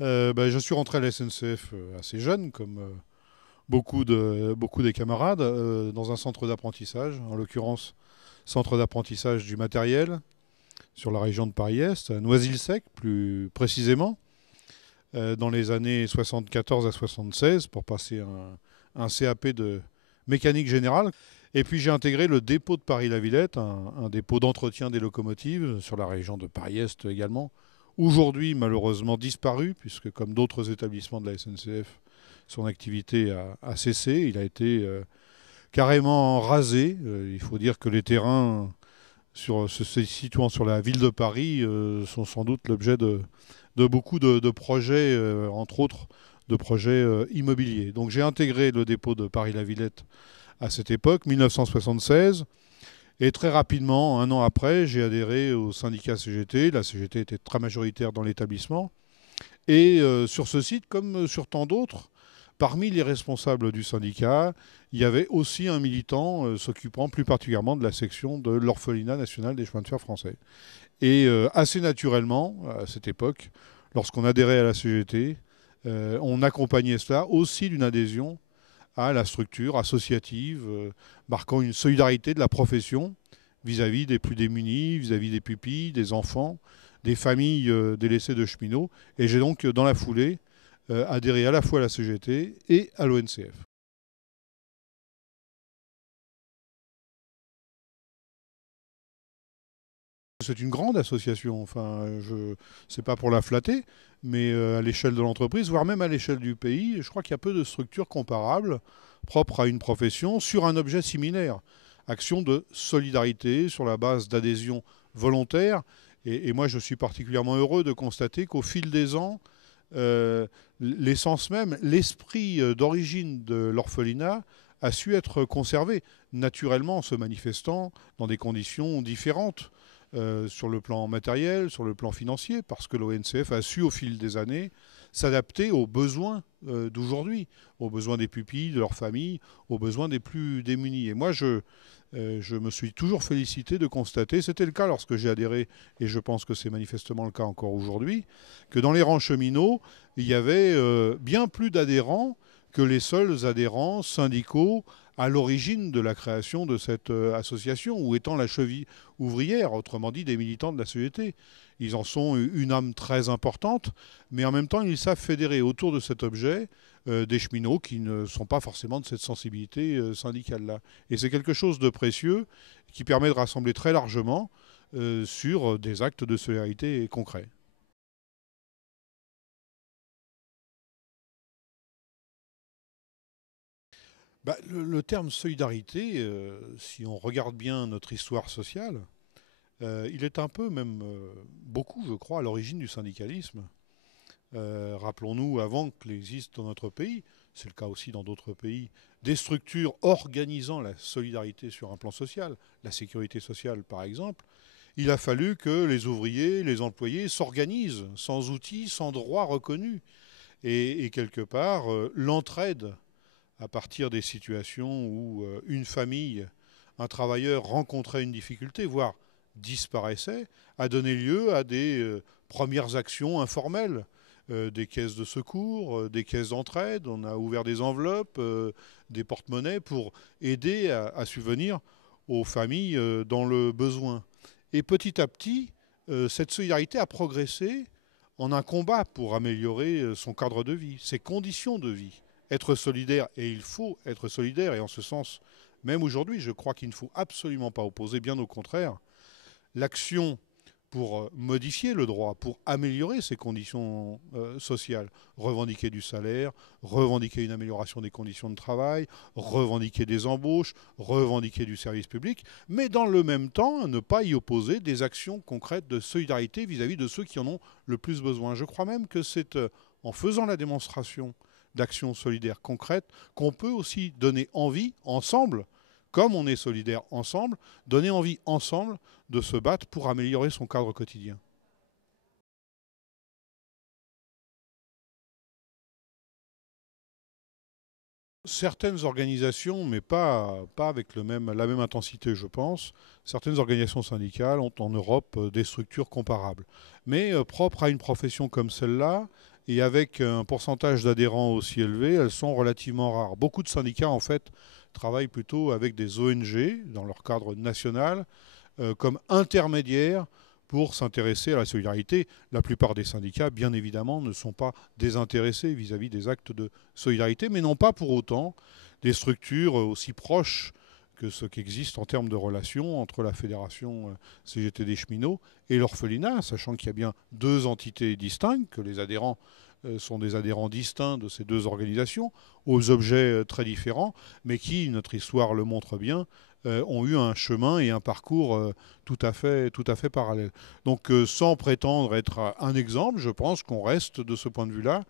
Je suis rentré à la SNCF assez jeune, comme beaucoup des camarades, dans un centre d'apprentissage, en l'occurrence centre d'apprentissage du matériel sur la région de Paris-Est, à Noisy-le-Sec plus précisément, dans les années 74 à 76 pour passer un CAP de mécanique générale. Et puis j'ai intégré le dépôt de Paris-la-Villette, un dépôt d'entretien des locomotives sur la région de Paris-Est également. Aujourd'hui malheureusement disparu, puisque comme d'autres établissements de la SNCF, son activité a cessé. Il a été carrément rasé. Il faut dire que les terrains se situant sur la ville de Paris sont sans doute l'objet de beaucoup de projets, entre autres de projets immobiliers. Donc j'ai intégré le dépôt de Paris-la-Villette à cette époque, 1976. Et très rapidement, un an après, j'ai adhéré au syndicat CGT. La CGT était très majoritaire dans l'établissement. Et sur ce site, comme sur tant d'autres, parmi les responsables du syndicat, il y avait aussi un militant s'occupant plus particulièrement de la section de l'orphelinat national des chemins de fer français. Et assez naturellement, à cette époque, lorsqu'on adhérait à la CGT, on accompagnait cela aussi d'une adhésion à la structure associative, marquant une solidarité de la profession vis-à-vis des plus démunis, vis-à-vis des pupilles, des enfants, des familles délaissées de cheminots. Et j'ai donc, dans la foulée, adhéré à la fois à la CGT et à l'ONCF. C'est une grande association. Enfin, c'est pas pour la flatter, mais à l'échelle de l'entreprise, voire même à l'échelle du pays, je crois qu'il y a peu de structures comparables, propres à une profession, sur un objet similaire. Action de solidarité sur la base d'adhésion volontaire. Et moi, je suis particulièrement heureux de constater qu'au fil des ans, l'essence même, l'esprit d'origine de l'orphelinat a su être conservé, naturellement en se manifestant dans des conditions différentes sur le plan matériel, sur le plan financier, parce que l'ONCF a su au fil des années s'adapter aux besoins d'aujourd'hui, aux besoins des pupilles, de leurs familles, aux besoins des plus démunis. Et moi, je me suis toujours félicité de constater, c'était le cas lorsque j'ai adhéré, et je pense que c'est manifestement le cas encore aujourd'hui, que dans les rangs cheminots, il y avait bien plus d'adhérents que les seuls adhérents syndicaux à l'origine de la création de cette association, ou étant la cheville ouvrière, autrement dit des militants de la CGT. Ils en sont une âme très importante, mais en même temps, ils savent fédérer autour de cet objet des cheminots qui ne sont pas forcément de cette sensibilité syndicale-là. Et c'est quelque chose de précieux qui permet de rassembler très largement sur des actes de solidarité concrets. Le terme solidarité, si on regarde bien notre histoire sociale, il est un peu, même beaucoup, je crois, à l'origine du syndicalisme. Rappelons-nous, avant qu'il existe dans notre pays, c'est le cas aussi dans d'autres pays, des structures organisant la solidarité sur un plan social, la sécurité sociale par exemple, il a fallu que les ouvriers, les employés s'organisent sans outils, sans droits reconnus. Et quelque part, l'entraide à partir des situations où une famille, un travailleur rencontrait une difficulté, voire disparaissait, a donné lieu à des premières actions informelles, des caisses de secours, des caisses d'entraide. On a ouvert des enveloppes, des porte-monnaies pour aider à subvenir aux familles dans le besoin. Et petit à petit, cette solidarité a progressé en un combat pour améliorer son cadre de vie, ses conditions de vie. Être solidaire, et il faut être solidaire, et en ce sens, même aujourd'hui, je crois qu'il ne faut absolument pas opposer, bien au contraire, l'action pour modifier le droit, pour améliorer ses conditions sociales, revendiquer du salaire, revendiquer une amélioration des conditions de travail, revendiquer des embauches, revendiquer du service public, mais dans le même temps, ne pas y opposer des actions concrètes de solidarité vis-à-vis de ceux qui en ont le plus besoin. Je crois même que c'est en faisant la démonstration d'actions solidaires concrètes qu'on peut aussi donner envie, ensemble, comme on est solidaires ensemble, donner envie ensemble de se battre pour améliorer son cadre quotidien. Certaines organisations, mais pas avec la même intensité, je pense, certaines organisations syndicales ont en Europe des structures comparables. Mais propres à une profession comme celle-là, et avec un pourcentage d'adhérents aussi élevé, elles sont relativement rares. Beaucoup de syndicats, en fait, travaillent plutôt avec des ONG, dans leur cadre national, comme intermédiaires pour s'intéresser à la solidarité. La plupart des syndicats, bien évidemment, ne sont pas désintéressés vis-à-vis des actes de solidarité, mais n'ont pas pour autant des structures aussi proches que ce qui existe en termes de relations entre la Fédération CGT des cheminots et l'orphelinat, sachant qu'il y a bien deux entités distinctes, que les adhérents sont des adhérents distincts de ces deux organisations, aux objets très différents, mais qui, notre histoire le montre bien, ont eu un chemin et un parcours tout à fait parallèles. Donc sans prétendre être un exemple, je pense qu'on reste de ce point de vue-là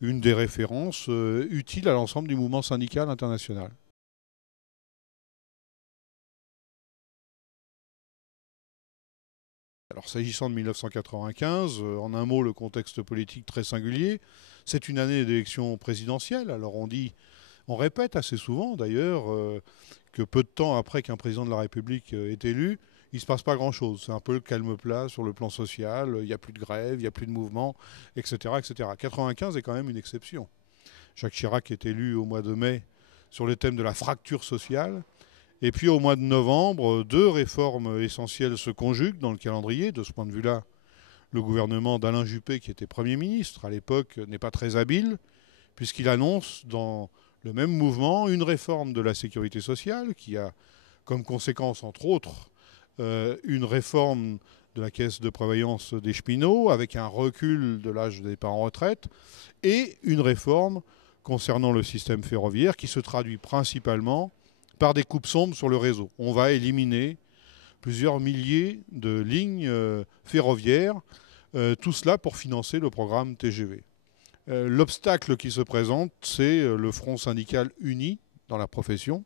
une des références utiles à l'ensemble du mouvement syndical international. Alors s'agissant de 1995, en un mot le contexte politique très singulier, c'est une année d'élection présidentielle. Alors on répète assez souvent d'ailleurs que peu de temps après qu'un président de la République est élu, il ne se passe pas grand-chose. C'est un peu le calme plat sur le plan social, il n'y a plus de grève, il n'y a plus de mouvement, etc., etc. 95 est quand même une exception. Jacques Chirac est élu au mois de mai sur le thème de la fracture sociale. Et puis au mois de novembre, deux réformes essentielles se conjuguent dans le calendrier. De ce point de vue-là, le gouvernement d'Alain Juppé, qui était Premier ministre à l'époque, n'est pas très habile, puisqu'il annonce dans le même mouvement une réforme de la sécurité sociale, qui a comme conséquence, entre autres, une réforme de la caisse de prévoyance des cheminots, avec un recul de l'âge des départ en retraite, et une réforme concernant le système ferroviaire, qui se traduit principalement par des coupes sombres sur le réseau. On va éliminer plusieurs milliers de lignes ferroviaires, tout cela pour financer le programme TGV. L'obstacle qui se présente, c'est le front syndical uni dans la profession.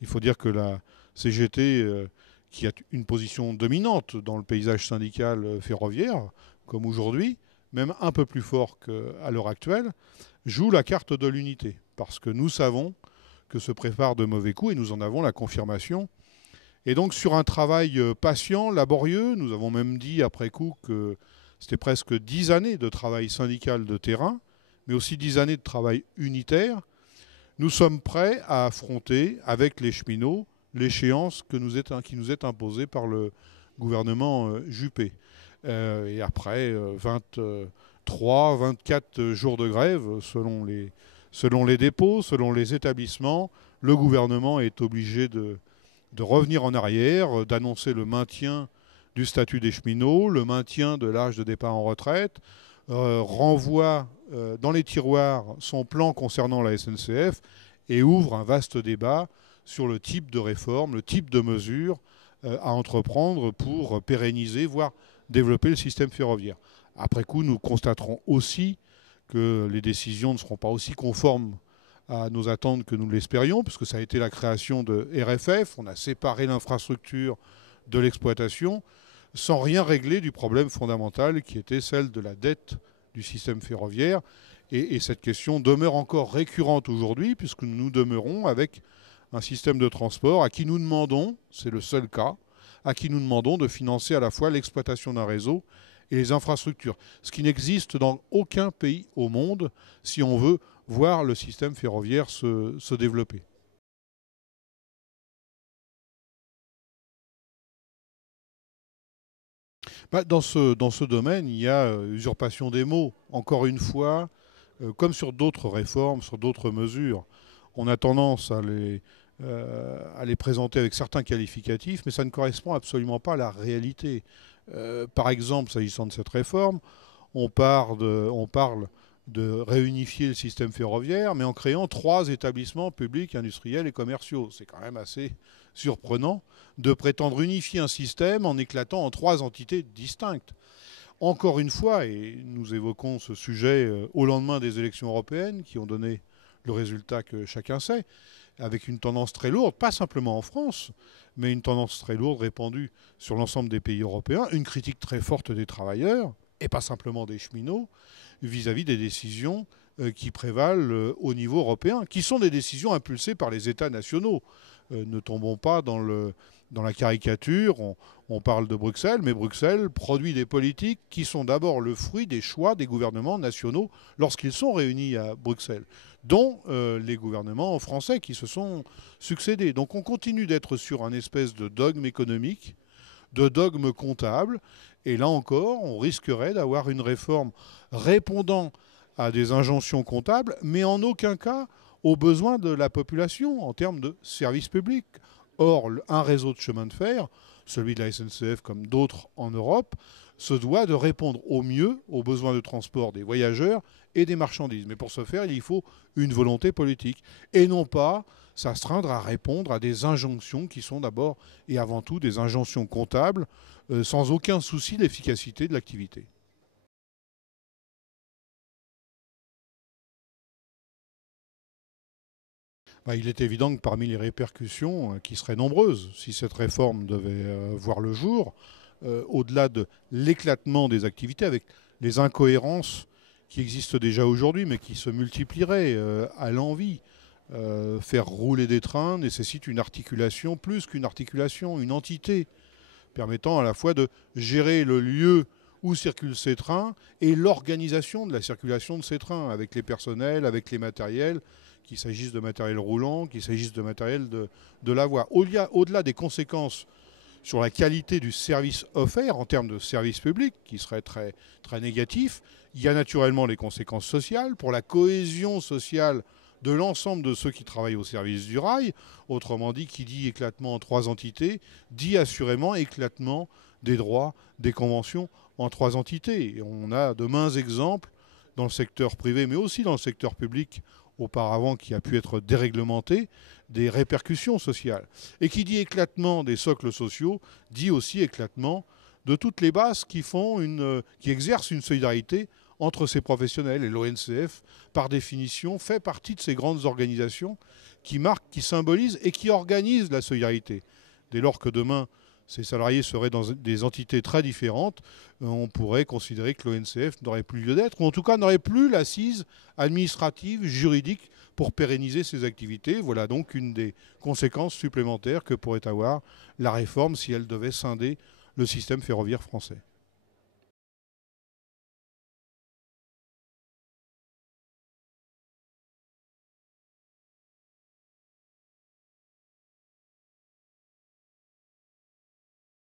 Il faut dire que la CGT, qui a une position dominante dans le paysage syndical ferroviaire, comme aujourd'hui, même un peu plus fort qu'à l'heure actuelle, joue la carte de l'unité. Parce que nous savons que se préparent de mauvais coups et nous en avons la confirmation. Et donc sur un travail patient, laborieux, nous avons même dit après coup que c'était presque 10 années de travail syndical de terrain, mais aussi 10 années de travail unitaire, nous sommes prêts à affronter avec les cheminots l'échéance qui nous est imposée par le gouvernement Juppé. Et après 23, 24 jours de grève, selon les dépôts, selon les établissements, le gouvernement est obligé de revenir en arrière, d'annoncer le maintien du statut des cheminots, le maintien de l'âge de départ en retraite, renvoie dans les tiroirs son plan concernant la SNCF et ouvre un vaste débat sur le type de réforme, le type de mesures à entreprendre pour pérenniser, voire développer le système ferroviaire. Après coup, nous constaterons aussi que les décisions ne seront pas aussi conformes à nos attentes que nous l'espérions, puisque ça a été la création de RFF, on a séparé l'infrastructure de l'exploitation, sans rien régler du problème fondamental qui était celle de la dette du système ferroviaire. Et cette question demeure encore récurrente aujourd'hui, puisque nous demeurons avec un système de transport à qui nous demandons, c'est le seul cas, à qui nous demandons de financer à la fois l'exploitation d'un réseau et les infrastructures. Ce qui n'existe dans aucun pays au monde si on veut voir le système ferroviaire se développer. Dans ce domaine, il y a usurpation des mots. Encore une fois, comme sur d'autres réformes, sur d'autres mesures, on a tendance à les présenter avec certains qualificatifs, mais ça ne correspond absolument pas à la réalité. Par exemple, s'agissant de cette réforme, on parle de réunifier le système ferroviaire, mais en créant 3 établissements publics, industriels et commerciaux. C'est quand même assez surprenant de prétendre unifier un système en éclatant en 3 entités distinctes. Encore une fois, et nous évoquons ce sujet au lendemain des élections européennes qui ont donné le résultat que chacun sait, avec une tendance très lourde, pas simplement en France, mais une tendance très lourde répandue sur l'ensemble des pays européens, une critique très forte des travailleurs, et pas simplement des cheminots, vis-à-vis des décisions qui prévalent au niveau européen, qui sont des décisions impulsées par les États nationaux. Ne tombons pas dans Dans la caricature, on parle de Bruxelles, mais Bruxelles produit des politiques qui sont d'abord le fruit des choix des gouvernements nationaux lorsqu'ils sont réunis à Bruxelles, dont les gouvernements français qui se sont succédés. Donc on continue d'être sur un espèce de dogme économique, de dogme comptable, et là encore, on risquerait d'avoir une réforme répondant à des injonctions comptables, mais en aucun cas aux besoins de la population en termes de services publics. Or, un réseau de chemin de fer, celui de la SNCF comme d'autres en Europe, se doit de répondre au mieux aux besoins de transport des voyageurs et des marchandises. Mais pour ce faire, il faut une volonté politique et non pas s'astreindre à répondre à des injonctions qui sont d'abord et avant tout des injonctions comptables sans aucun souci d'efficacité de l'activité. Il est évident que parmi les répercussions, qui seraient nombreuses, si cette réforme devait voir le jour, au-delà de l'éclatement des activités, avec les incohérences qui existent déjà aujourd'hui, mais qui se multiplieraient à l'envi, faire rouler des trains nécessite une articulation, plus qu'une articulation, une entité permettant à la fois de gérer le lieu où circulent ces trains et l'organisation de la circulation de ces trains, avec les personnels, avec les matériels, qu'il s'agisse de matériel roulant, qu'il s'agisse de matériel de la voie. Au-delà des conséquences sur la qualité du service offert en termes de service public, qui serait très, très négatif, il y a naturellement les conséquences sociales pour la cohésion sociale de l'ensemble de ceux qui travaillent au service du rail. Autrement dit, qui dit éclatement en trois entités, dit assurément éclatement des droits, des conventions en trois entités. Et on a de maints exemples dans le secteur privé, mais aussi dans le secteur public, auparavant qui a pu être déréglementé, des répercussions sociales. Et qui dit éclatement des socles sociaux, dit aussi éclatement de toutes les bases qui exercent une solidarité entre ces professionnels. Et l'ONCF, par définition, fait partie de ces grandes organisations qui marquent, qui symbolisent et qui organisent la solidarité. Dès lors que demain, ces salariés seraient dans des entités très différentes, on pourrait considérer que l'ONCF n'aurait plus lieu d'être, ou en tout cas n'aurait plus l'assise administrative, juridique, pour pérenniser ses activités. Voilà donc une des conséquences supplémentaires que pourrait avoir la réforme si elle devait scinder le système ferroviaire français.